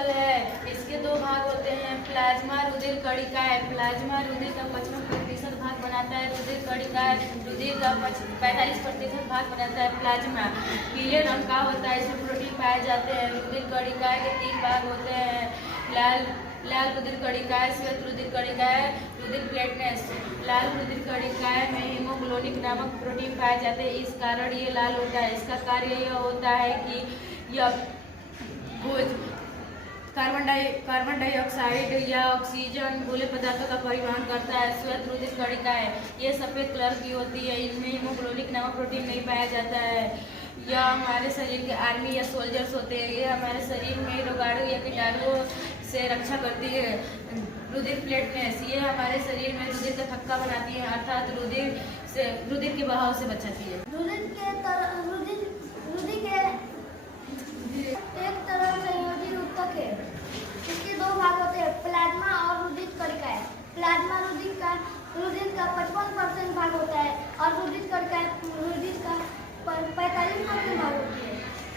तल है। इसके दो भाग होते हैं, प्लाज्मा रुधिर कणिकाएं। प्लाज्मा रुधिर का 55% भाग बनाता है, रुधिर कणिकाएं रुधिर का 45% भाग बनाता है। प्लाज्मा पीले रंग का होता है, इसमें प्रोटीन पाए जाते हैं। रुधिर कणिकाएं के 3 भाग होते हैं, लाल रुधिर कणिकाएं, श्वेत रुधिर कणिकाएं, रुधिर प्लेटलेट्स। लाल रुधिर कणिकाएं में हीमोग्लोबिन नामक प्रोटीन पाए जाते हैं, इस कारण ये लाल होता है। इसका कार्य यह होता है कि यह कार्बन डाइऑक्साइड या ऑक्सीजन गोले पदार्थों का परिवहन करता है। श्वेत रुधिर कणिकाएं ये सफेद कलर की होती है, इनमें हीमोग्लोबिन नामक प्रोटीन नहीं पाया जाता है। यह हमारे शरीर के आर्मी या सोल्जर्स होते हैं, ये हमारे शरीर में रोगाणु या कीटाणुओं से रक्षा करती है। रुधिर प्लेटलेट्स ये हमारे शरीर में रुधिर का थक्का बनाती है, अर्थात रुधिर के बहाव से बचाती है। रुधिर के एक तरह संयोजी ऊतक है। इसके दो भाग होते हैं, प्लाज्मा और रुधिर कणिकाएं। प्लाज्मा रुधिर का 55% भाग होता है और रुधिर कणिकाएं रुधिर का 45% भाग होती है।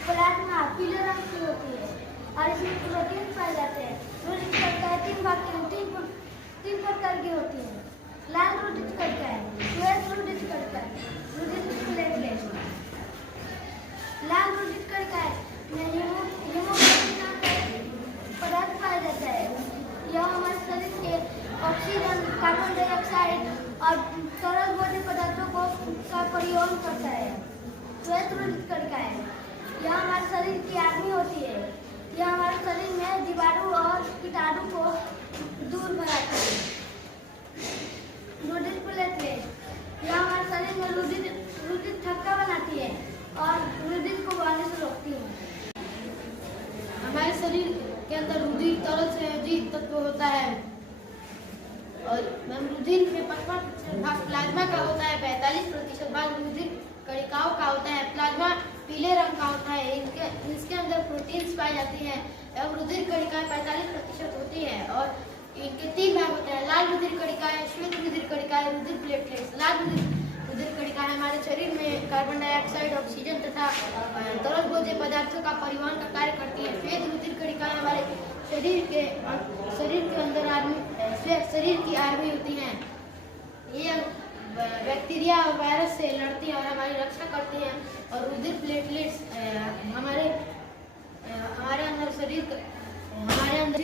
प्लाज्मा पीले रंग की होती है और इसमें प्रोटीन पाए जाते हैं। रुधिर कणिकाएं 3 प्रकार की होती है, लाल रुधिर कणिकाएं, श्वेत रुधिर कणिकाएं, रुधिर प्लेटलेट्स। लाल रुधिर कणिकाएं में हीमोग्लोबिन पदार्थ पाया जाता है, यह हमारे शरीर के ऑक्सीजन, कार्बन डाइऑक्साइड और तरल भोज्य पदार्थों का परिवहन करता है। श्वेत रुधिर कणिकाएं यह हमारे शरीर की आर्मी होती है, यह हमारे शरीर में जीवाणु और कीटाणु को दूर भगाती है। रुधिर प्लेटलेट यह हमारे शरीर में रुधिर थक्का बनाती है और रुधिर को बहने से रोकती है। हमारे शरीर के अंदर रुधिर तरल संयोजी तत्व होता है और रुधिर में 55% भाग प्लाज्मा का होता है, 45% भाग रुधिर कणिकाओं का होता है। प्लाज्मा पीले रंग का होता है, इसके अंदर प्रोटीन्स पाई जाती हैं एवं रुधिर कणिकाएं 45% होती है और इनके 3 भाग होते हैं, लाल रुधिर कणिकाएं, श्वेत रुधिर कणिकाएं, रुधिर प्लेटलेट्स। लाल रुधिर कणिकाएं हमारे शरीर में कार्बन डाइऑक्साइड, ऑक्सीजन तथा तरल भोज्य पदार्थों का परिवहन का कार्य करती है। श्वेत रुधिर कणिकाएं हमारे शरीर के अंदर शरीर की आर्मी होती हैं, ये बैक्टीरिया और वायरस से लड़ती हैं और हमारी रक्षा करती हैं। और रुधिर प्लेटलेट्स हमारे अंदर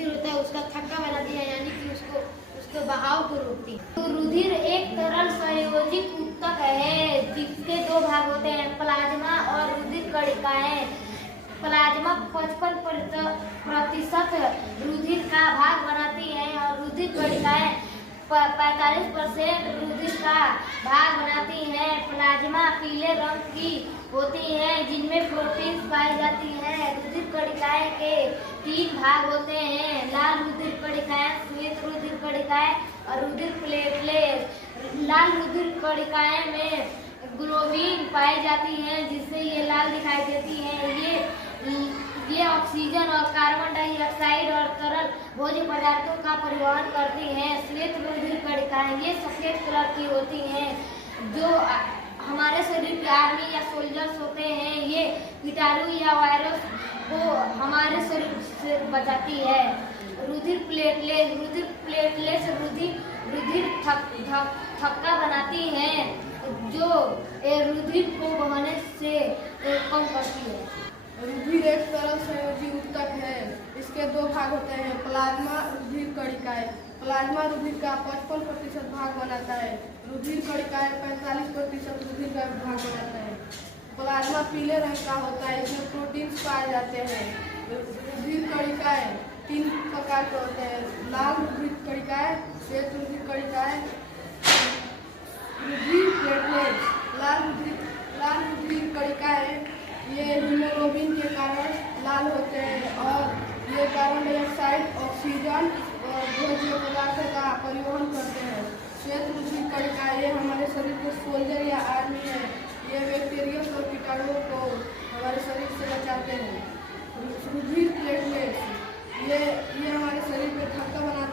होता है, उसका थक्का बनाती है, यानी कि उसके बहाव को रोकती है। तो रुधिर एक तरल संयोजी ऊतक है, जिसके 2 भाग होते हैं, प्लाज्मा और रुधिर कणिकाएं। प्लाज्मा 55% रुधिर का भाग बनाती है और रुधिर कणिकाएं 45% रुधिर का भाग बनाती हैं। प्लाज्मा पीले रंग की होती है, जिनमें प्रोटीन पाई जाती है। रुधिर कणिकाएं के 3 भाग होते हैं, लाल रुधिर कणिकाएं, श्वेत रुधिर कणिकाएं और रुधिर प्लेटलेट्स। लाल रुधिर कणिकाएं में ग्लोबिन पाई जाती है, जिससे ये लाल दिखाई देती है। ये ऑक्सीजन और कार्बन डाइऑक्साइड और तरल भोज्य पदार्थों का परिवहन करती हैं। श्वेत रुधिर कणिकाएं ये सफेद कलर की होती हैं, जो हमारे शरीर के आर्मी या सोल्जर्स होते हैं, ये कीटाणु या वायरस को हमारे शरीर से बचाती है। रुधिर प्लेटलेट्स रुधिर थक्का बनाती हैं, जो रुधिर को बहने से कम करती है। रुधिर एक तरल संयोजी ऊतक है, इसके 2 भाग होते हैं, प्लाज्मा रुधिर कणिकाएं। प्लाज्मा रुधिर का 55% भाग बनाता है, रुधिर कणिकाएं 45% रुधिर का भाग बनाता है। प्लाज्मा पीले रंग का होता है, इसमें प्रोटीन्स पाए जाते हैं। रुधिर कणिकाएं 3 प्रकार के होते हैं, लाल रुधिर कणिकाएं, श्वेत रुधिर कणिकाएं, रुधिर प्लेटलेट्स। लाल रुधिर कणिकाएं ये हीमोग्लोबिन के कारण लाल होते हैं और ये कार्बन डाइऑक्साइड, ऑक्सीजन और भोज्य पदार्थों का परिवहन करते हैं। श्वेत रुधिर कणिकाएं ये हमारे शरीर के सोल्जर या आर्मी है, ये बैक्टीरिया और कीटाणुओं को हमारे शरीर से बचाते हैं। रुधिर प्लेटलेट्स ये हमारे शरीर में थक्का बनाते